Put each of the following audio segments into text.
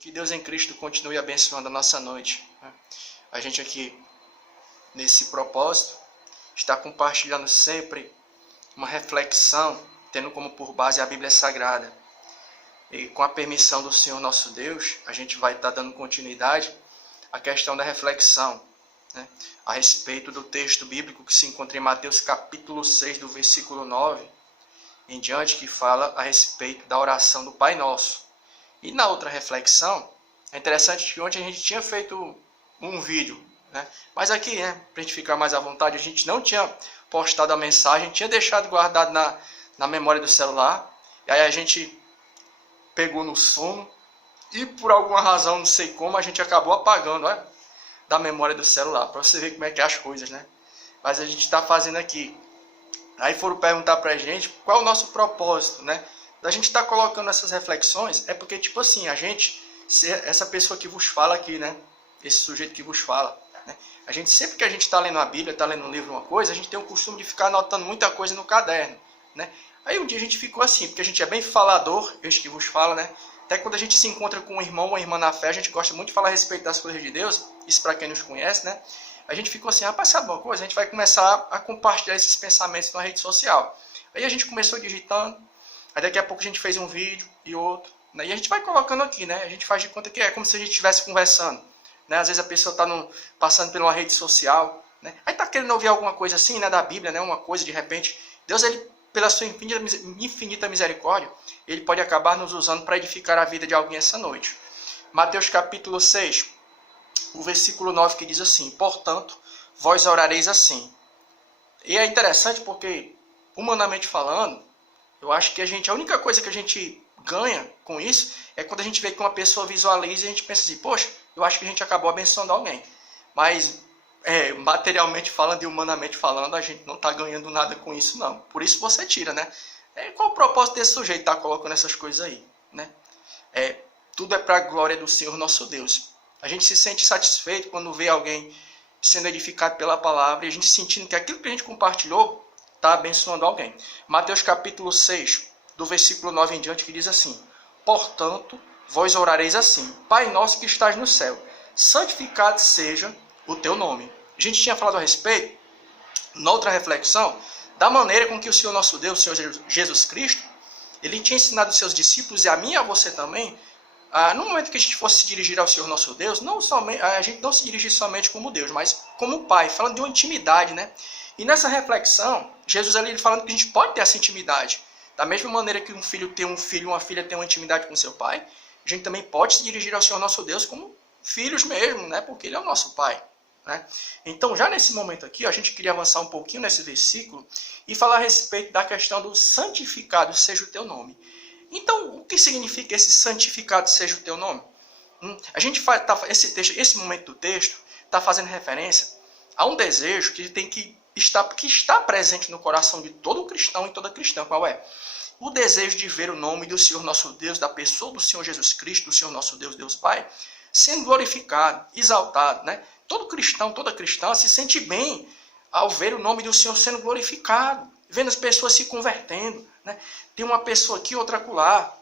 Que Deus em Cristo continue abençoando a nossa noite. A gente aqui, nesse propósito, está compartilhando sempre uma reflexão, tendo como por base a Bíblia Sagrada. E com a permissão do Senhor nosso Deus, a gente vai estar dando continuidade à questão da reflexão, a respeito do texto bíblico que se encontra em Mateus capítulo 6, do versículo 9 em diante, que fala a respeito da oração do Pai Nosso. E na outra reflexão, é interessante que ontem a gente tinha feito um vídeo, mas aqui, para a gente ficar mais à vontade, a gente não tinha postado a mensagem, tinha deixado guardado na memória do celular, e aí a gente pegou no sono, e por alguma razão, não sei como, a gente acabou apagando da memória do celular, para você ver como é que é as coisas, Mas a gente está fazendo aqui. Aí foram perguntar para a gente qual é o nosso propósito, da gente estar colocando essas reflexões, é porque, tipo assim, a gente, essa pessoa que vos fala aqui, esse sujeito que vos fala, a gente, sempre que a gente está lendo a Bíblia, está lendo um livro, uma coisa, a gente tem o costume de ficar anotando muita coisa no caderno, Aí um dia a gente ficou assim, porque a gente é bem falador, este que vos fala, Até quando a gente se encontra com um irmão ou uma irmã na fé, a gente gosta muito de falar a respeito das coisas de Deus, isso para quem nos conhece, A gente ficou assim, rapaz, sabe uma coisa? A gente vai começar a compartilhar esses pensamentos na rede social. Aí a gente começou digitando, aí daqui a pouco a gente fez um vídeo e outro, E a gente vai colocando aqui, A gente faz de conta que é como se a gente estivesse conversando, Às vezes a pessoa está passando por uma rede social, Aí está querendo ouvir alguma coisa assim, da Bíblia, uma coisa de repente. Deus, ele, pela sua infinita misericórdia, ele pode acabar nos usando para edificar a vida de alguém essa noite. Mateus capítulo 6, o versículo 9, que diz assim: portanto, vós orareis assim. E é interessante porque, humanamente falando, eu acho que a única coisa que a gente ganha com isso é quando a gente vê que uma pessoa visualiza e a gente pensa assim, poxa, eu acho que a gente acabou abençoando alguém. Mas, materialmente falando e humanamente falando, a gente não está ganhando nada com isso, não. Por isso você tira, Qual o propósito desse sujeito estar colocando essas coisas aí, Tudo é para a glória do Senhor nosso Deus. A gente se sente satisfeito quando vê alguém sendo edificado pela palavra e a gente sentindo que aquilo que a gente compartilhou está abençoando alguém. Mateus capítulo 6, do versículo 9 em diante, que diz assim: portanto, vós orareis assim: Pai nosso que estás no céu, santificado seja o teu nome. A gente tinha falado a respeito, na outra reflexão, da maneira com que o Senhor nosso Deus, o Senhor Jesus Cristo, ele tinha ensinado os seus discípulos, e a mim e a você também, no momento que a gente fosse se dirigir ao Senhor nosso Deus, a gente não se dirigir somente como Deus, mas como Pai, falando de uma intimidade, E nessa reflexão, Jesus ali falando que a gente pode ter essa intimidade. Da mesma maneira que um filho tem um filho, uma filha tem uma intimidade com seu pai, a gente também pode se dirigir ao Senhor nosso Deus como filhos mesmo, Porque Ele é o nosso Pai. Então, já nesse momento aqui, a gente queria avançar um pouquinho nesse versículo e falar a respeito da questão do santificado seja o teu nome. Então, o que significa esse santificado seja o teu nome? A gente esse momento do texto está fazendo referência a um desejo que está presente no coração de todo cristão e toda cristã. Qual é? O desejo de ver o nome do Senhor nosso Deus, da pessoa do Senhor Jesus Cristo, do Senhor nosso Deus, Deus Pai, sendo glorificado, exaltado. Todo cristão, toda cristã se sente bem ao ver o nome do Senhor sendo glorificado, vendo as pessoas se convertendo. Tem uma pessoa aqui, outra acolá.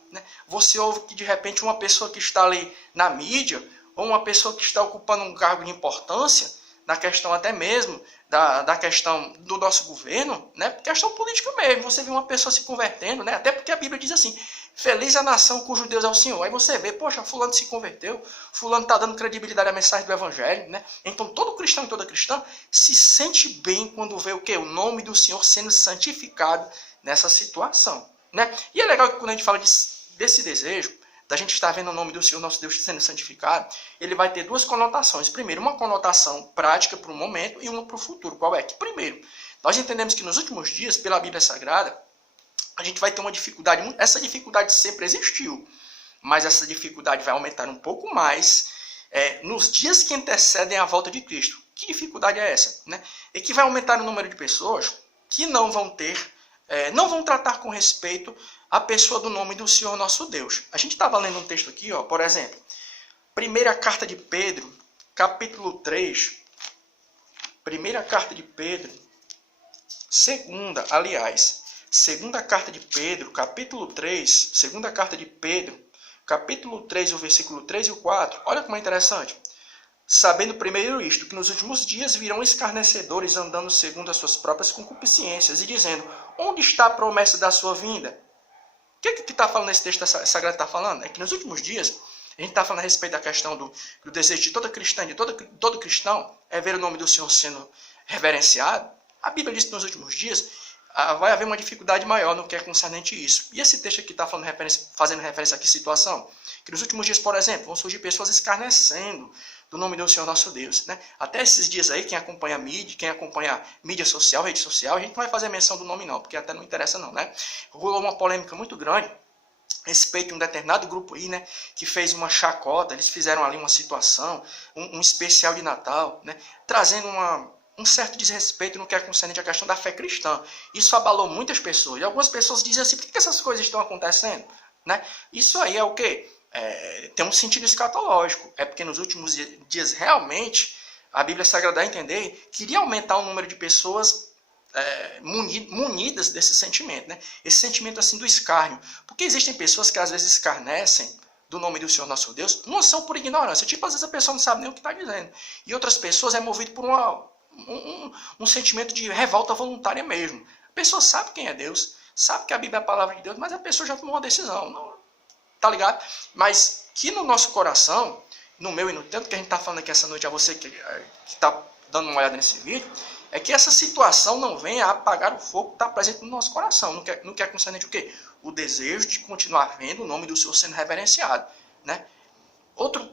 Você ouve que de repente uma pessoa que está ali na mídia, ou uma pessoa que está ocupando um cargo de importância, na questão até mesmo da questão do nosso governo, questão política mesmo, você vê uma pessoa se convertendo, até porque a Bíblia diz assim, feliz a nação cujo Deus é o Senhor. Aí você vê, poxa, fulano se converteu, fulano está dando credibilidade à mensagem do Evangelho, Então todo cristão e toda cristã se sente bem quando vê o quê? O nome do Senhor sendo santificado nessa situação, E é legal que quando a gente fala desse desejo, da gente estar vendo o nome do Senhor nosso Deus sendo santificado, ele vai ter duas conotações. Primeiro, uma conotação prática para o momento e uma para o futuro. Qual é? Que primeiro, nós entendemos que nos últimos dias, pela Bíblia Sagrada, a gente vai ter uma dificuldade. Essa dificuldade sempre existiu, mas essa dificuldade vai aumentar um pouco mais nos dias que antecedem a volta de Cristo. Que dificuldade é essa? É que vai aumentar o número de pessoas que não vão tratar com respeito a pessoa do nome do Senhor nosso Deus. A gente estava lendo um texto aqui, por exemplo, primeira carta de Pedro, capítulo 3, primeira carta de Pedro, segunda carta de Pedro, capítulo 3, segunda carta de Pedro, capítulo 3, o versículo 3 e o 4, olha como é interessante. Sabendo primeiro isto, que nos últimos dias virão escarnecedores andando segundo as suas próprias concupiscências e dizendo, onde está a promessa da sua vinda? O que está falando esse texto sagrado está falando? É que nos últimos dias, a gente está falando a respeito da questão do desejo de toda cristã, de todo cristão, é ver o nome do Senhor sendo reverenciado. A Bíblia diz que nos últimos dias vai haver uma dificuldade maior no que é concernente isso. E esse texto aqui está fazendo referência a que situação? Que nos últimos dias, por exemplo, vão surgir pessoas escarnecendo do nome do Senhor nosso Deus. Né? Até esses dias aí, quem acompanha mídia social, rede social, a gente não vai fazer menção do nome não, porque até não interessa não. Né? Rolou uma polêmica muito grande a respeito de um determinado grupo aí, né, que fez uma chacota, eles fizeram ali uma situação, um especial de Natal, né, trazendo um certo desrespeito no que é concernente à questão da fé cristã. Isso abalou muitas pessoas. E algumas pessoas dizem assim, por que essas coisas estão acontecendo? Né? Isso aí é o quê? Tem um sentido escatológico. É porque nos últimos dias, realmente, a Bíblia Sagrada dá a entender que iria aumentar o número de pessoas munidas desse sentimento. Né? Esse sentimento assim do escárnio. Porque existem pessoas que às vezes escarnecem do nome do Senhor nosso Deus, não são por ignorância. Tipo, às vezes a pessoa não sabe nem o que está dizendo. E outras pessoas é movido por um sentimento de revolta voluntária mesmo. A pessoa sabe quem é Deus, sabe que a Bíblia é a palavra de Deus, mas a pessoa já tomou uma decisão. Não, tá ligado? Mas que no nosso coração, no meu e no tanto que a gente está falando aqui essa noite a você que está dando uma olhada nesse vídeo, é que essa situação não venha a apagar o fogo que está presente no nosso coração. Não quer concernente o quê? O desejo de continuar vendo o nome do Senhor sendo reverenciado. Né? Outro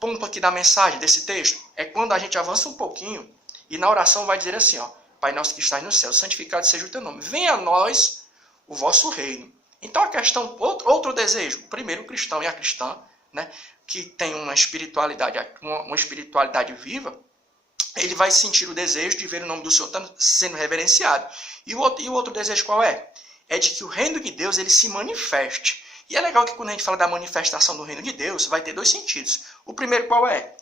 ponto aqui da mensagem desse texto é quando a gente avança um pouquinho e na oração vai dizer assim, ó, Pai nosso que estás no céu, santificado seja o teu nome. Venha a nós o vosso reino. Então a questão, outro desejo, primeiro o cristão e a cristã, né, que tem uma espiritualidade viva, ele vai sentir o desejo de ver o nome do Senhor sendo reverenciado. E o outro desejo qual é? É de que o reino de Deus ele se manifeste. E é legal que quando a gente fala da manifestação do reino de Deus, vai ter dois sentidos. O primeiro qual é?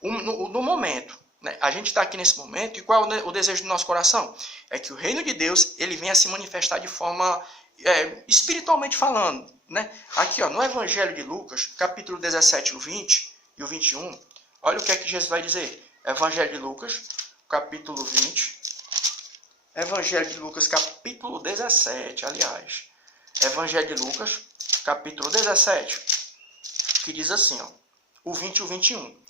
No momento. Né? A gente está aqui nesse momento, e qual é o desejo do nosso coração? É que o reino de Deus ele venha a se manifestar de forma espiritualmente falando. Né? Aqui ó, no Evangelho de Lucas, capítulo 17, o 20 e o 21, olha o que é que Jesus vai dizer. Evangelho de Lucas, capítulo 20. Evangelho de Lucas, capítulo 17, aliás. Evangelho de Lucas, capítulo 17, que diz assim, ó, o 20 e o 21.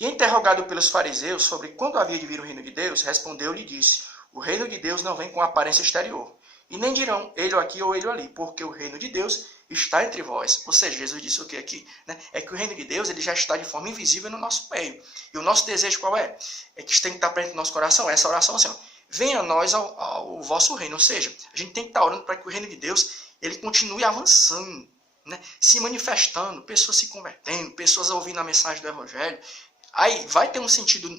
E interrogado pelos fariseus sobre quando havia de vir o reino de Deus, respondeu-lhe e disse, o reino de Deus não vem com aparência exterior, e nem dirão, ele aqui ou ele ali, porque o reino de Deus está entre vós. Ou seja, Jesus disse o que aqui? Né? É que o reino de Deus ele já está de forma invisível no nosso meio. E o nosso desejo qual é? É que isso tem que estar presente no nosso coração. Essa oração assim, ó, venha a nós ao vosso reino. Ou seja, a gente tem que estar orando para que o reino de Deus ele continue avançando, né? Se manifestando, pessoas se convertendo, pessoas ouvindo a mensagem do Evangelho. Aí vai ter um sentido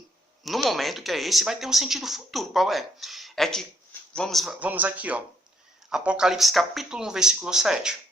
no momento que é esse, vai ter um sentido futuro. Qual é? É que, vamos aqui, ó, Apocalipse capítulo 1, versículo 7.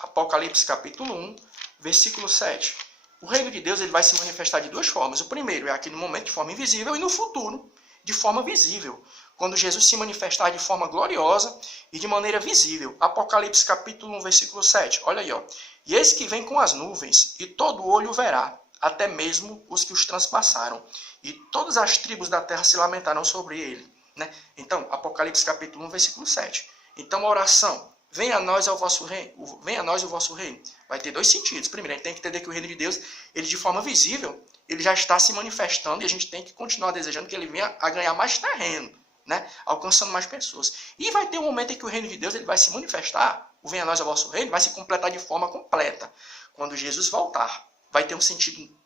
Apocalipse capítulo 1, versículo 7. O reino de Deus ele vai se manifestar de duas formas. O primeiro é aqui no momento de forma invisível e no futuro de forma visível. Quando Jesus se manifestar de forma gloriosa e de maneira visível. Apocalipse capítulo 1, versículo 7. Olha aí, ó. E eis que vem com as nuvens, e todo olho o verá, até mesmo os que os transpassaram. E todas as tribos da terra se lamentarão sobre ele. Né? Então, Apocalipse capítulo 1, versículo 7. Então, a oração, venha a nós ao vosso reino, venha a nós o vosso reino, vai ter dois sentidos. Primeiro, a gente tem que entender que o reino de Deus, ele de forma visível, ele já está se manifestando e a gente tem que continuar desejando que ele venha a ganhar mais terreno, né? Alcançando mais pessoas. E vai ter um momento em que o reino de Deus ele vai se manifestar, o venha a nós ao vosso reino, vai se completar de forma completa. Quando Jesus voltar, vai ter um sentido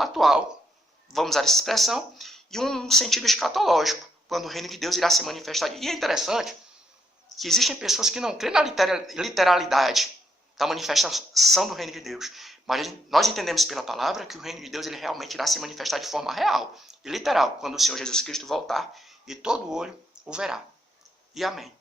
atual, vamos usar essa expressão, e um sentido escatológico, quando o reino de Deus irá se manifestar. E é interessante que existem pessoas que não creem na literalidade da manifestação do reino de Deus. Mas nós entendemos pela palavra que o reino de Deus ele realmente irá se manifestar de forma real e literal, quando o Senhor Jesus Cristo voltar e todo olho o verá. E amém.